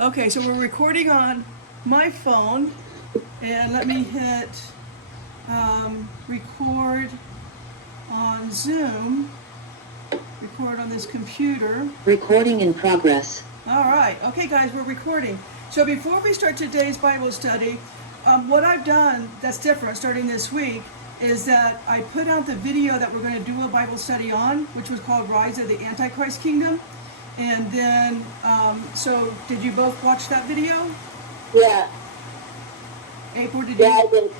Okay, so we're recording on my phone, and let me hit record on Zoom, record on this computer. Recording in progress. All right, okay guys, we're recording. So before we start today's Bible study, what I've done that's different starting this week is that I put out the video that we're going to do a Bible study on, which was called Rise of the Antichrist Kingdom. And then, so did you both watch that video? Yeah. April, did you? Yeah, I did.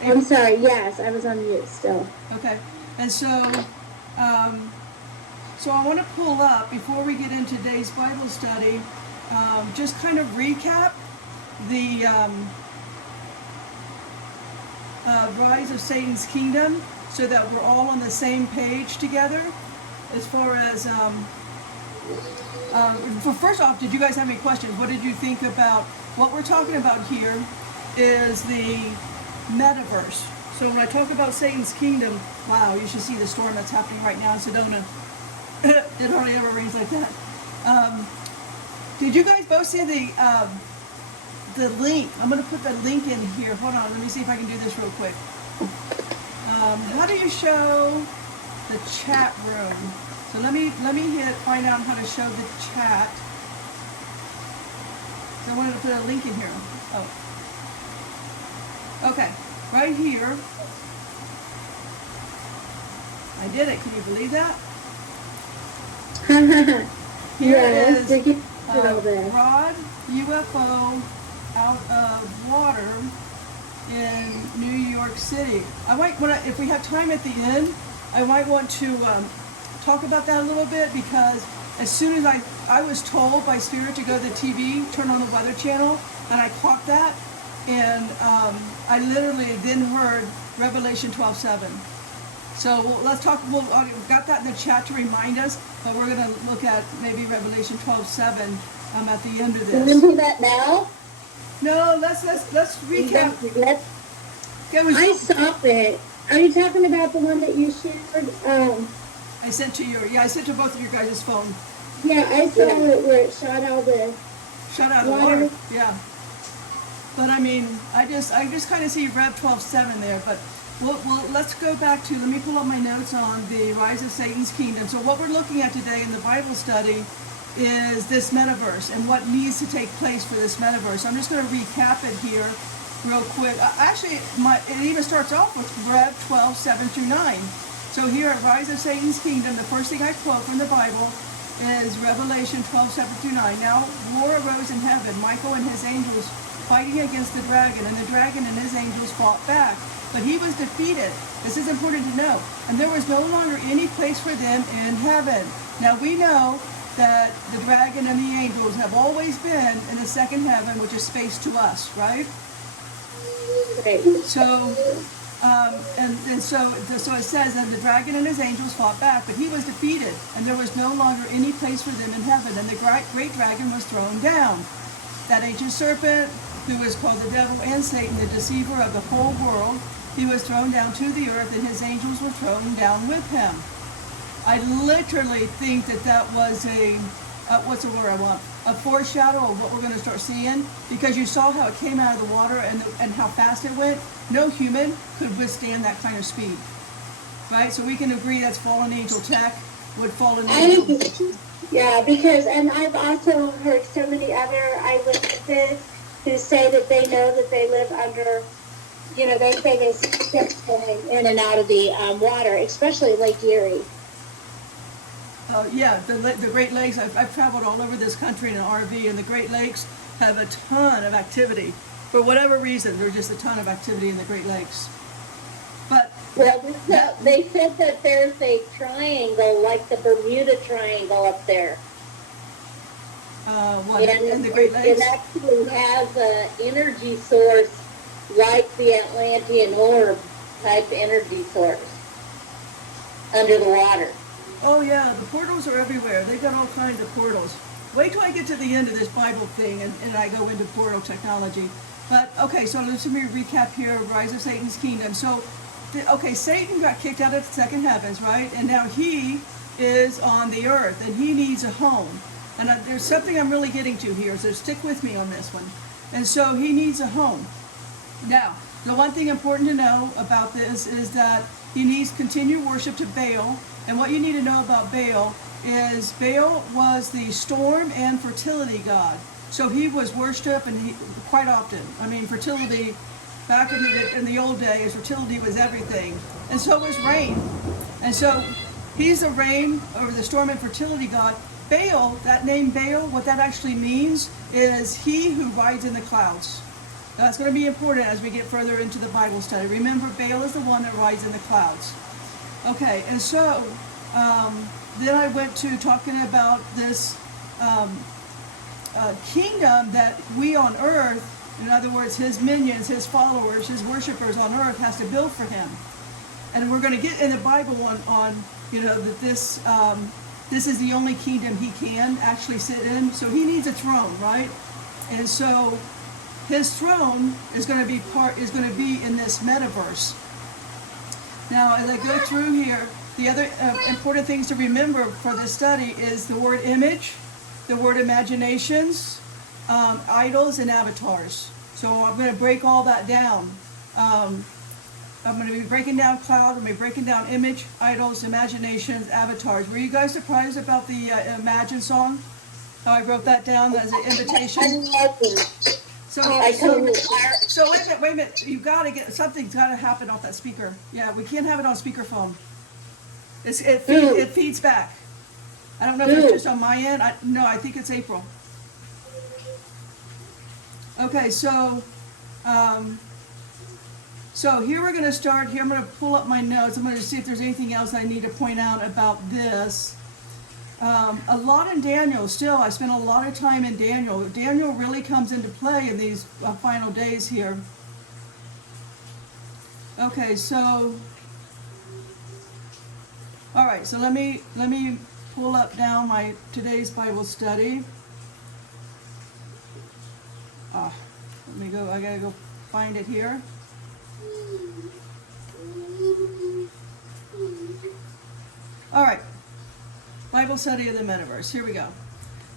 April? I'm sorry, yes, I was on mute still. Okay, and so I want to pull up, before we get into today's Bible study, just kind of recap the rise of Satan's kingdom so that we're all on the same page together. As far as, first off, did you guys have any questions? What did you think about, what we're talking about here is the metaverse. So when I talk about Satan's kingdom, wow, you should see the storm that's happening right now in Sedona. It hardly ever rains like that. Did you guys both see the link? I'm going to put the link in here. Hold on, let me see if I can do this real quick. How do you show the chat room? So let me find out how to show the chat. So I wanted to put a link in here. Oh. Okay, right here. I did it. Can you believe that? Here Yes, is Rod UFO out of water in New York City. If we have time at the end, I might want to talk about that a little bit, because as soon as I was told by Spirit to go to the TV, turn on the Weather Channel, and I caught that, and I literally then heard Revelation 12:7. So let's talk. We've got that in the chat to remind us, but we're going to look at maybe Revelation 12:7 at the end of this. Can we do that now? No, let's recap. I saw it. Are you talking about the one that you shared? I sent to your, I sent to both of your guys' phone. Yeah, I saw it where it shot all the Shut out the water. Yeah. But I mean, I just kind of see Rev 12:7 there. But let's go back to, let me pull up my notes on the rise of Satan's kingdom. So what we're looking at today in the Bible study is this metaverse and what needs to take place for this metaverse. I'm just going to recap it here real quick. Actually, it even starts off with Rev 12:7-9. So here at Rise of Satan's Kingdom, the first thing I quote from the Bible is Revelation 12:7-9. Now war arose in heaven, Michael and his angels fighting against the dragon, and the dragon and his angels fought back. But he was defeated. This is important to know. And there was no longer any place for them in heaven. Now we know that the dragon and the angels have always been in the second heaven, which is space to us, right? Okay. So, so it says, and the dragon and his angels fought back, but he was defeated, and there was no longer any place for them in heaven. And the great dragon was thrown down. That ancient serpent, who is called the devil and Satan, the deceiver of the whole world, he was thrown down to the earth, and his angels were thrown down with him. I literally think that was what's the word I want? A foreshadow of what we're going to start seeing, because you saw how it came out of the water and how fast it went. No human could withstand that kind of speed, right? So we can agree that's fallen angel tech with fallen angel. Yeah, because, and I've also heard so many other eyewitnesses who say that they know that they live under, they say they see ships going in and out of the water, especially Lake Erie. Yeah, the Great Lakes, I've traveled all over this country in an RV, and the Great Lakes have a ton of activity. For whatever reason, there's just a ton of activity in the Great Lakes. But well, they said that there's a triangle, like the Bermuda Triangle up there. In the Great Lakes? It actually has an energy source like the Atlantean orb type energy source under the water. Oh yeah, the portals are everywhere. They've got all kinds of portals. Wait till I get to the end of this Bible thing and I go into portal technology. But okay, so let me recap here, Rise of Satan's Kingdom. So, Satan got kicked out of the second heavens, right? And now he is on the earth, and he needs a home. And there's something I'm really getting to here, so stick with me on this one. And so he needs a home. Now, the one thing important to know about this is that he needs continued worship to Baal. And what you need to know about Baal is Baal was the storm and fertility god. So he was worshipped and quite often. I mean, fertility, back in the old days, fertility was everything. And so was rain. And so he's the rain, or the storm and fertility god. Baal, that name Baal, what that actually means is he who rides in the clouds. That's going to be important as we get further into the Bible study. Remember, Baal is the one that rides in the clouds. Okay, and so then I went to talking about this kingdom that we on earth, in other words, his minions, his followers, his worshipers on earth has to build for him. And we're going to get in the Bible on that this is the only kingdom he can actually sit in. So he needs a throne, right? And so his throne is going to be in this metaverse. Now, as I go through here, the other important things to remember for this study is the word image, the word imaginations, idols, and avatars. So I'm going to break all that down. I'm going to be breaking down cloud. I'm going to be breaking down image, idols, imaginations, avatars. Were you guys surprised about the Imagine song? How I wrote that down as an invitation? So wait a minute. You got to get something's got to happen off that speaker. Yeah, we can't have it on speakerphone. It feeds back. I don't know if it's just on my end. No, I think it's April. Okay, so here we're going to start. Here I'm going to pull up my notes. I'm going to see if there's anything else I need to point out about this. A lot in Daniel. Still, I spent a lot of time in Daniel. Daniel really comes into play in these final days here. Okay, so all right. So let me pull up now my today's Bible study. Let me go. I gotta go find it here. All right. Bible study of the metaverse. Here we go.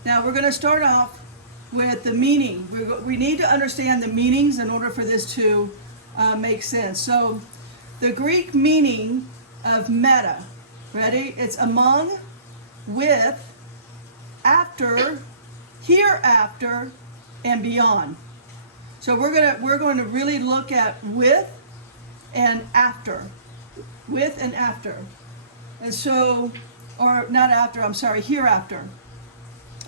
Now we're going to start off with the meaning. We need to understand the meanings in order for this to make sense. So the Greek meaning of meta, ready? It's among, with, after, hereafter, and beyond. So we're going to really look at with and after. With and after. And so, or not after, I'm sorry, hereafter.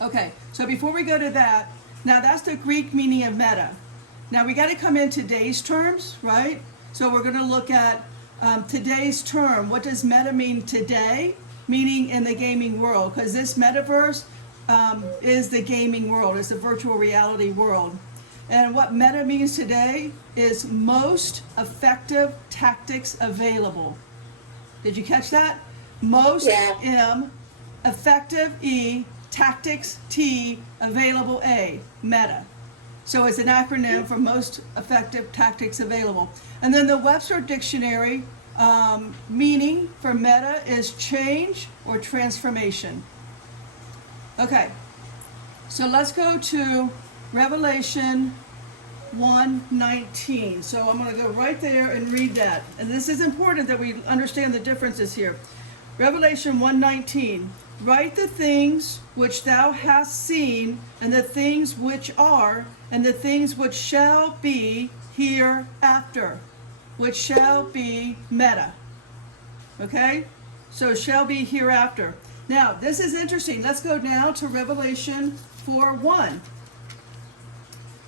Okay, so before we go to that, now that's the Greek meaning of meta. Now we got to come in today's terms, right? So we're going to look at today's term. What does meta mean today? Meaning in the gaming world, because this metaverse is the gaming world. It's the virtual reality world. And what meta means today is most effective tactics available. Did you catch that? Most M, effective E, tactics T, available A, meta. So it's an acronym for most effective tactics available. And then the Webster Dictionary meaning for meta is change or transformation. Okay, so let's go to Revelation 1:19. So I'm going to go right there and read that. And this is important that we understand the differences here. Revelation 1:19. Write the things which thou hast seen, and the things which are, and the things which shall be hereafter. Which shall be meta. Okay? So shall be hereafter. Now, this is interesting. Let's go now to Revelation 4:1.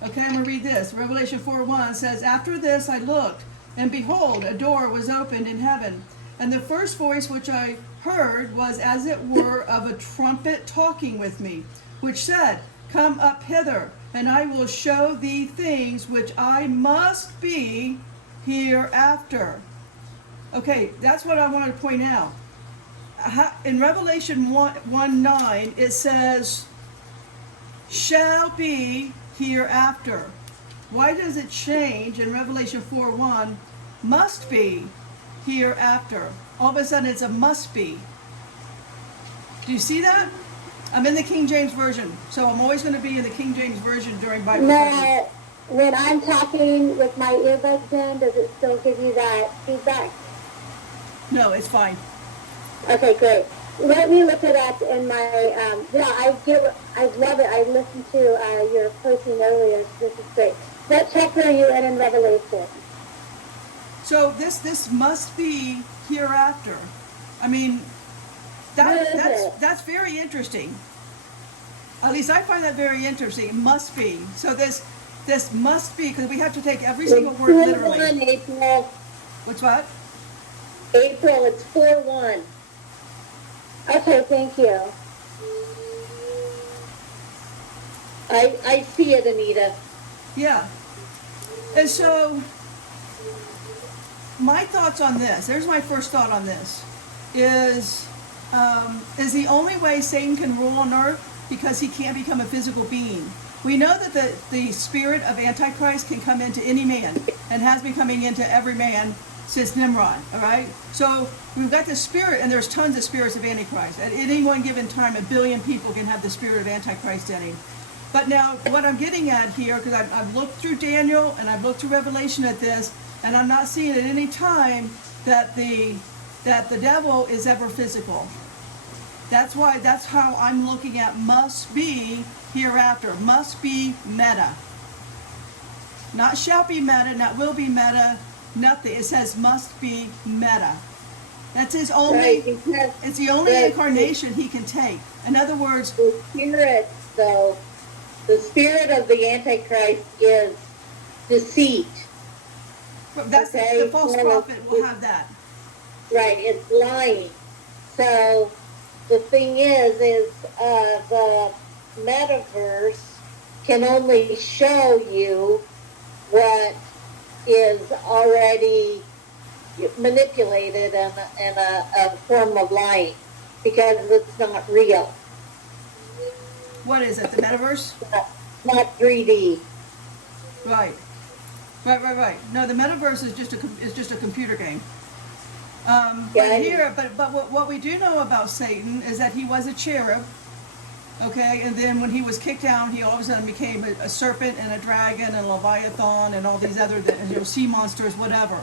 Okay, I'm going to read this. Revelation 4:1 says, After this I looked, and behold, a door was opened in heaven. And the first voice which I heard was as it were of a trumpet talking with me, which said, Come up hither, and I will show thee things which I must be hereafter. Okay, that's what I want to point out. In Revelation 1:9, it says, shall be hereafter. Why does it change in Revelation 4:1, must be hereafter? All of a sudden it's a must be. Do you see that? I'm in the King James Version, so I'm always going to be in the King James Version during Bible study. Now, when I'm talking with my earbuds in, does it still give you that feedback? No, it's fine. Okay, great. Let me look it up in my, I love it. I listened to your posting earlier. This is great. What chapter are you in Revelation? So this must be hereafter. I mean, Where is that's very interesting. At least I find that very interesting. It must be. So this must be, because we have to take every single word literally. 4-1, April. What's what? April, it's 4-1. Okay, thank you. I see it, Anita. Yeah. And so my thoughts on this, there's my first thought on this, is the only way Satan can rule on earth because he can't become a physical being. We know that the spirit of Antichrist can come into any man and has been coming into every man since Nimrod, all right? So we've got the spirit, and there's tons of spirits of Antichrist. At any one given time, 1 billion people can have the spirit of Antichrist in him. But now, what I'm getting at here, because I've looked through Daniel and I've looked through Revelation at this, and I'm not seeing at any time that the devil is ever physical. That's how I'm looking at must be hereafter, must be meta. Not shall be meta, not will be meta, nothing. It says must be meta. That's his only, Right, because it's the only the- incarnation he can take. In other words, the spirit, though, the spirit of the Antichrist is deceit. that's Okay, the false so prophet will have that. Right, it's lying. So the thing is the metaverse can only show you what is already manipulated in a form of lying because it's not real, What is it, the metaverse? not 3D. Right. No, the metaverse is just a computer game. Yeah, But what we do know about Satan is that he was a cherub, okay, and then when he was kicked down, he all of a sudden became a serpent and a dragon and Leviathan and all these other sea monsters, whatever.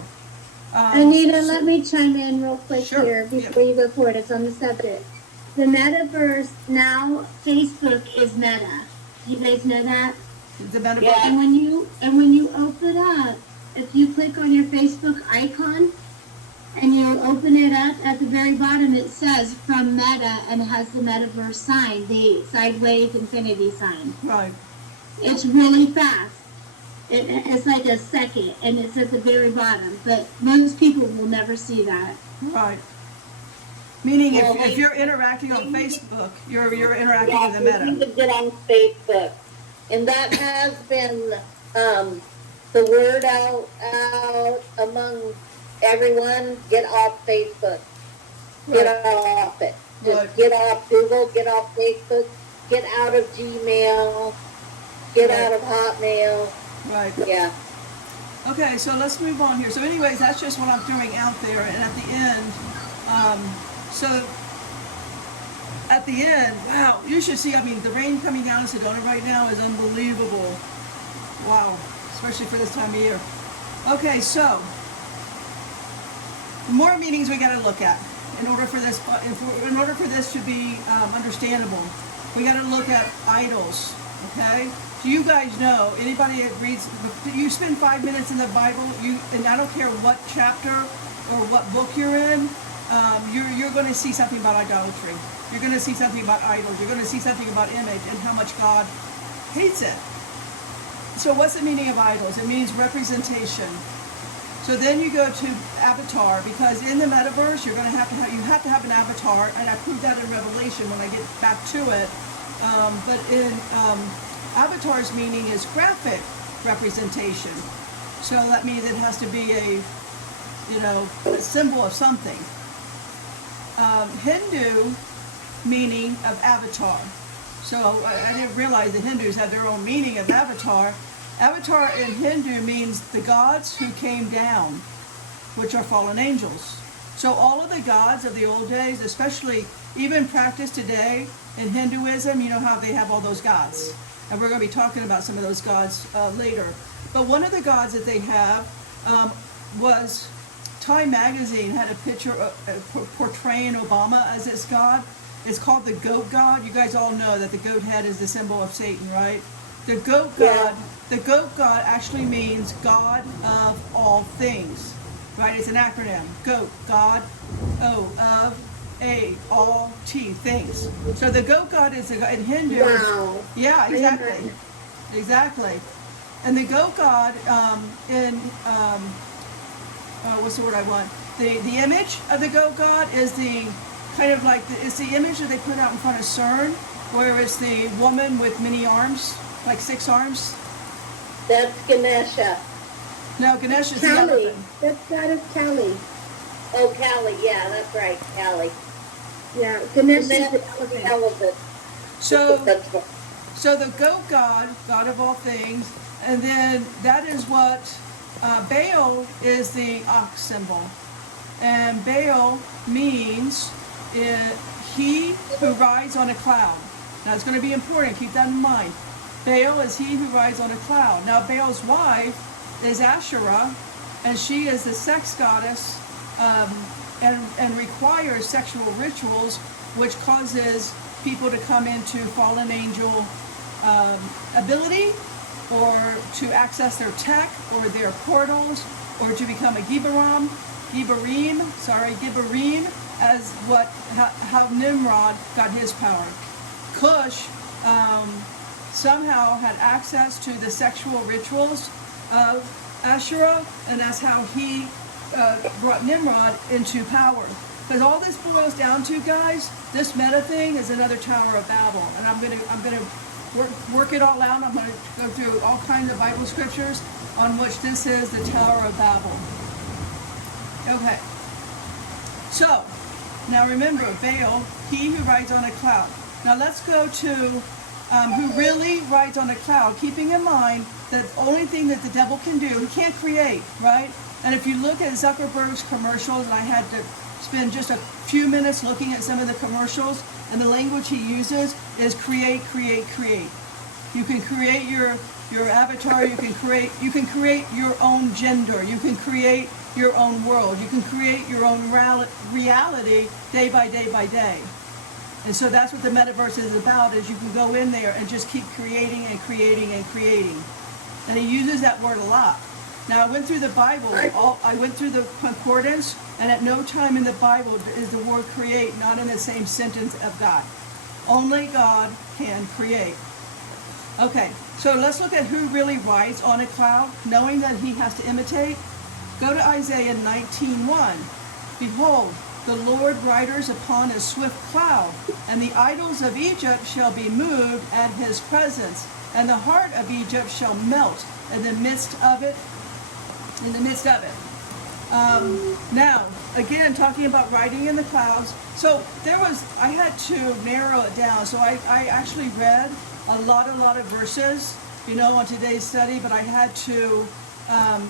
Anita, let me chime in real quick Sure, here before you go forward. It's on the subject. The metaverse, now Facebook is Meta. You guys know that? The metaverse. Yeah. And when you open up, if you click on your Facebook icon and you open it up, at the very bottom it says from Meta and it has the metaverse sign, the sideways infinity sign. Right. It's really fast. It's like a second and it's at the very bottom, but most people will never see that. Right. Meaning, Well, if you're interacting on Facebook, you're interacting Yeah, in the you meta. need to get on Facebook. And that has been the word out among everyone, get off Facebook. Get off it. Just Right. get off Google, get off Facebook, get out of Gmail, get Right. out of Hotmail. Right. Yeah. Okay, so let's move on here. So anyways, that's just what I'm throwing out there. And at the end, wow, you should see, I mean, the rain coming down in Sedona right now is unbelievable. Wow, especially for this time of year. Okay, so, more meanings we got to look at in order for this to be understandable. We got to look at idols, okay? Do you guys know, anybody that reads, you spend 5 minutes in the Bible, and I don't care what chapter or what book you're in, you're going to see something about idolatry. You're going to see something about idols. You're going to see something about image and how much God hates it. So what's the meaning of idols? It means representation. So then you go to avatar, because in the metaverse you have to have an avatar, and I proved that in Revelation when I get back to it. But in avatar's meaning is graphic representation. So that means it has to be a symbol of something. Hindu meaning of avatar. So I didn't realize the Hindus have their own meaning of avatar. Avatar in Hindu means the gods who came down, which are fallen angels. So all of the gods of the old days, especially even practiced today in Hinduism, you know how they have all those gods. And we're going to be talking about some of those gods later. But one of the gods that they have was Time Magazine had a picture portraying Obama as this god. It's called the goat god. You guys all know that the goat head is the symbol of Satan, right? The goat god, the goat god actually means God of all things, right? It's an acronym. Goat, God, O, of, A, all, T, things. So the goat god is in Hindu. Wow. Yeah, exactly. Exactly. And the goat god what's the word I want? The image of the goat god is the kind of like it's the image that they put out in front of CERN, where it's the woman with many arms, like 6 arms. That's Ganesha. No, Ganesh is the Kali. elephant. That's goddess Kali. Oh, Kali. Yeah, that's right, Kali. Yeah, Ganesh And is then the the elephant. elephant. So, That's what- so the goat god, God of all things, and then that is what Baal is the ox symbol, and Baal means he who rides on a cloud. Now it's going to be important. Keep that in mind. Baal is he who rides on a cloud. Now Baal's wife is Asherah, and she is the sex goddess, and requires sexual rituals, which causes people to come into fallen angel ability, or to access their tech, or their portals, or to become a Gibbarim, as how Nimrod got his power. Cush somehow had access to the sexual rituals of Asherah, and that's how he brought Nimrod into power. Because all this boils down to, guys, this meta thing is another Tower of Babel, and I'm gonna work it all out. I'm gonna go through all kinds of Bible scriptures on which this is the Tower of Babel. Okay. So now remember, Baal, he who rides on a cloud. Now let's go to who really rides on a cloud, keeping in mind that the only thing that the devil can do, he can't create, right? And if you look at Zuckerberg's commercials, and I had to spend just a few minutes looking at some of the commercials, and the language he uses is create, create, create. You can create your avatar, you can create your own gender, you can create your own world, you can create your own reality day by day by day. And so that's what the metaverse is about, is you can go in there and just keep creating and creating and creating. And he uses that word a lot. Now I went through the Bible, I went through the concordance, and at no time in the Bible is the word create not in the same sentence of God. Only God can create. Okay, so let's look at who really rides on a cloud, knowing that he has to imitate. Go to Isaiah 19:1. Behold, the Lord riders upon a swift cloud, and the idols of Egypt shall be moved at his presence, and the heart of Egypt shall melt in the midst of it. Now, again, talking about riding in the clouds. So I had to narrow it down. So I actually read a lot of verses, on today's study, but I had to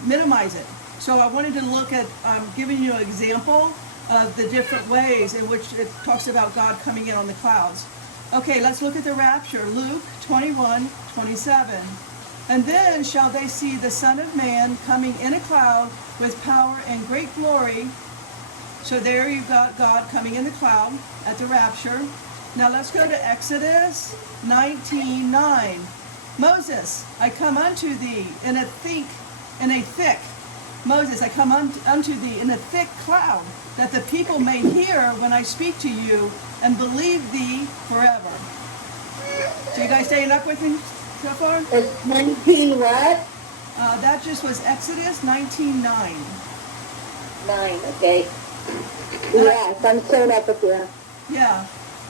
minimize it. So I wanted to look at giving you an example of the different ways in which it talks about God coming in on the clouds. Okay, let's look at the rapture. Luke 21:27. And then shall they see the Son of Man coming in a cloud with power and great glory. So there you've got God coming in the cloud at the rapture. Now let's go to Exodus 19:9. Moses, I come unto thee in a thick Moses, I come unto thee in a thick cloud, that the people may hear when I speak to you and believe thee forever. So you guys staying up with me so far? It's 19 what? That just was Exodus 19:9. 9, okay. Yes, I'm staying up with you. Yeah.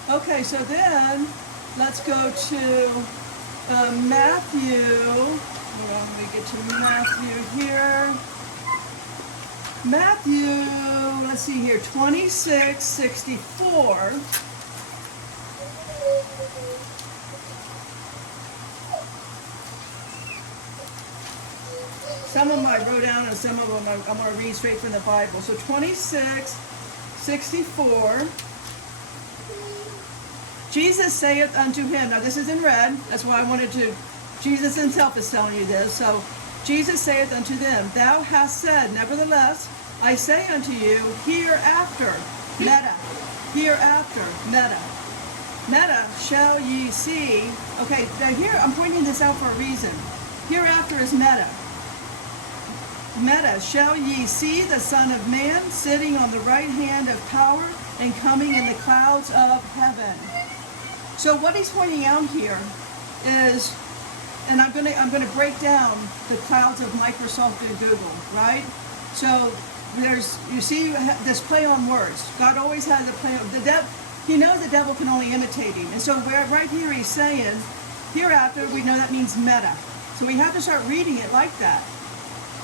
Okay, so then let's go to Matthew. Hold on, let me get to Matthew here. Matthew, let's see here, 26:64. Some of them I wrote down, and some of them I'm going to read straight from the Bible. So 26, 64. Jesus saith unto him, now this is in red, that's why I wanted to, Jesus himself is telling you this. So Jesus saith unto them, thou hast said, nevertheless, I say unto you, hereafter, meta, hereafter, meta, meta shall ye see. Okay, now here, I'm pointing this out for a reason. Hereafter is meta. Meta, shall ye see the Son of Man sitting on the right hand of power and coming in the clouds of heaven. So what he's pointing out here is, and I'm gonna break down the clouds of Microsoft and Google, right? So you see this play on words. God always has a play on he knows the devil can only imitate him. And so right here he's saying, hereafter, we know that means meta. So we have to start reading it like that.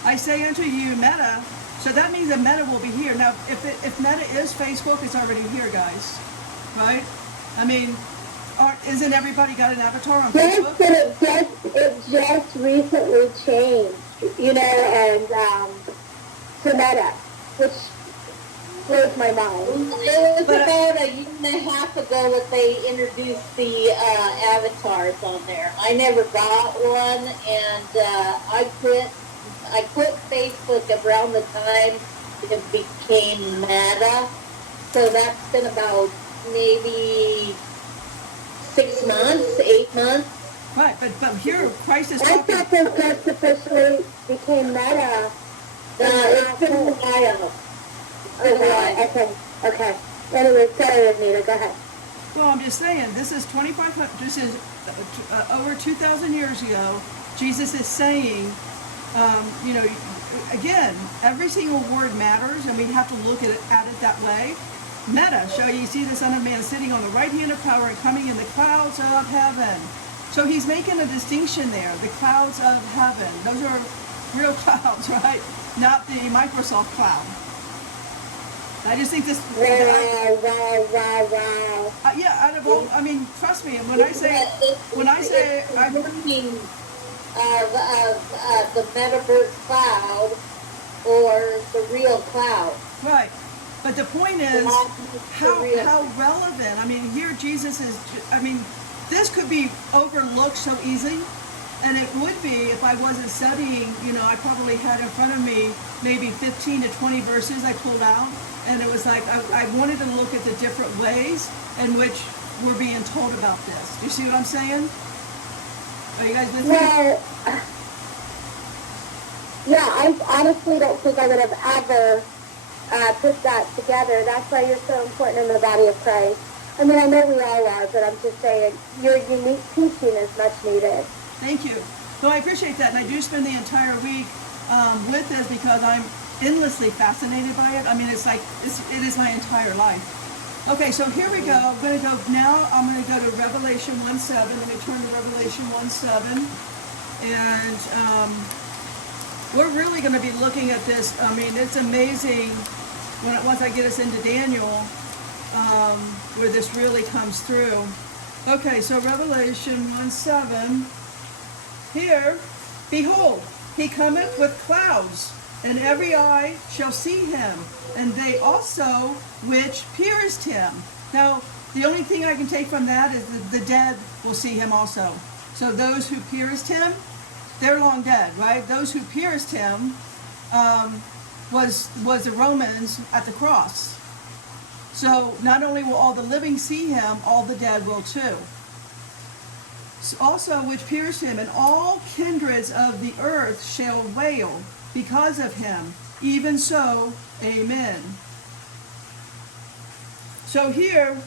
I say unto you, meta. So that means that meta will be here. Now, if meta is Facebook, it's already here, guys. Right? I mean, isn't everybody got an avatar on Yes, Facebook? but it just recently changed, and to Meta, which blows my mind. It was about a year and a half ago that they introduced the avatars on there. I never got one, and I quit Facebook around the time it became Meta. So that's been about maybe 6 months, 8 months. Right, but here Christ is I talking. thought this just officially became Meta. It's been a while. Okay. Anyway, sorry, Anita, go ahead. Well, I'm just saying, this is this is over 2,000 years ago. Jesus is saying, again, every single word matters, and we have to look at it that way. Meta, shall ye see the Son of Man sitting on the right hand of power and coming in the clouds of heaven. So he's making a distinction there, the clouds of heaven. Those are real clouds, right? Not the Microsoft cloud. I just think this. Wow. Yeah, out of all, I mean, trust me. When I say, I'm looking of the metaverse cloud or the real cloud. right. But the point is, how relevant. I mean, here Jesus is. I mean, this could be overlooked so easy, and it would be if I wasn't studying. I probably had in front of me maybe 15 to 20 verses I pulled out, and it was like I wanted to look at the different ways in which we're being told about this. Do you see what I'm saying? Are you guys listening? Well, yeah, I honestly don't think I would have ever put that together. That's why you're so important in the body of Christ. I mean, I know we all are, but I'm just saying your unique teaching is much needed. Thank you. No, I appreciate that, and I do spend the entire week with this because I'm endlessly fascinated by it. I mean, it is my entire life. Okay, so here we go. I'm going to go to Revelation 1:7. Let me turn to Revelation 1:7, and we're really going to be looking at this. I mean, it's amazing once I get us into Daniel, where this really comes through. Okay, so Revelation 1:7. Here, behold, he cometh with clouds, and every eye shall see him, and they also which pierced him. Now, the only thing I can take from that is that the dead will see him also. So those who pierced him, they're long dead, right? Those who pierced him was the Romans at the cross. So not only will all the living see him, all the dead will too. Also which pierced him, and all kindreds of the earth shall wail because of him. Even so, amen. So here,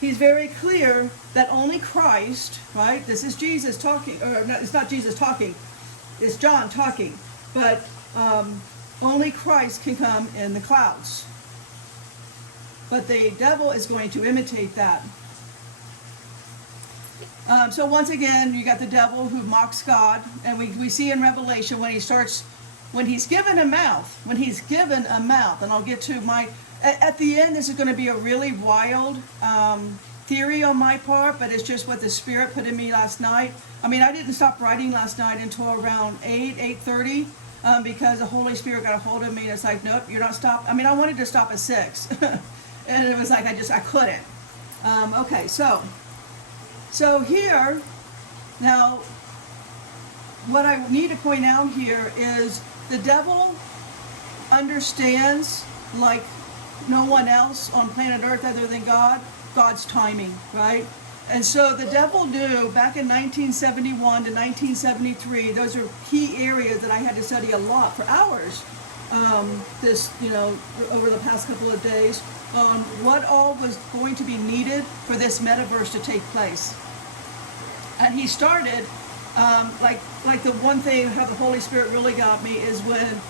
he's very clear that only Christ, right? This is Jesus talking, or no, it's not Jesus talking, it's John talking, but only Christ can come in the clouds. But the devil is going to imitate that. So once again, you got the devil who mocks God, and we see in Revelation when he's given a mouth, and I'll get to at the end, this is going to be a really wild theory on my part, but it's just what the Spirit put in me last night. I mean, I didn't stop writing last night until around 8:30, because the Holy Spirit got a hold of me, and it's like, nope, you're not stopped. I mean, I wanted to stop at 6. And it was like I couldn't. Okay, so here now, what I need to point out here is the devil understands, like no one else on planet Earth other than God, God's timing, right? And so the devil knew back in 1971 to 1973, those are key areas that I had to study a lot for hours. Over the past couple of days, what all was going to be needed for this metaverse to take place. And he started, like the one thing how the Holy Spirit really got me is when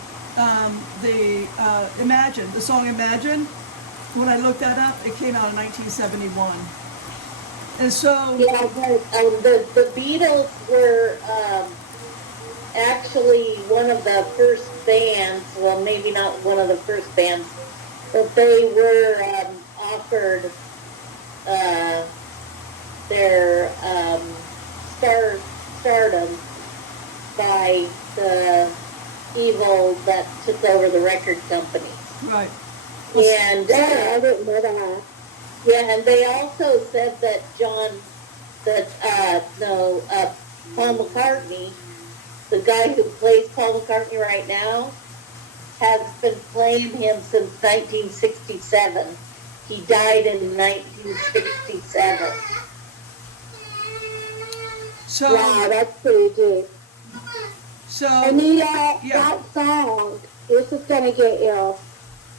Imagine, the song Imagine, when I looked that up, it came out in 1971. And so... Yeah, the Beatles were actually one of the first bands, well, maybe not one of the first bands, but they were offered their stardom by the evil that took over the record company. Right. And Yeah, I didn't know that. yeah, and they also said that Paul McCartney, the guy who plays Paul McCartney right now, has been playing him since 1967. He died in 1967. So... Wow, that's pretty deep. So... Anita, Yeah. that song, this is gonna get you.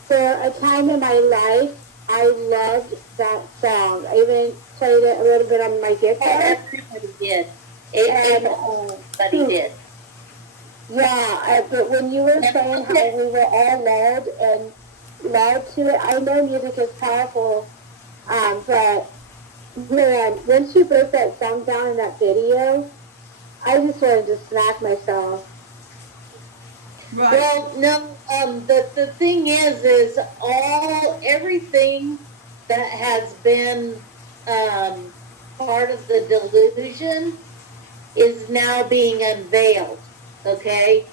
For a time in my life, I loved that song. I even played it a little bit on my guitar. Everybody did. And, Everybody did. yeah, but when you were saying how we were all loud to it, I know music is powerful, but man, once you broke that song down in that video, I just wanted to smack myself. Right. Well, no, the thing is everything that has been part of the delusion is now being unveiled, okay?